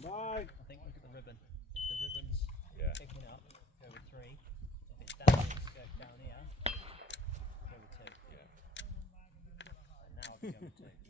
by. I think look at the ribbon. If the ribbon's picking up, go with 3. If it's down, go down here, go with 2. Yeah. And now I'll be going with 2.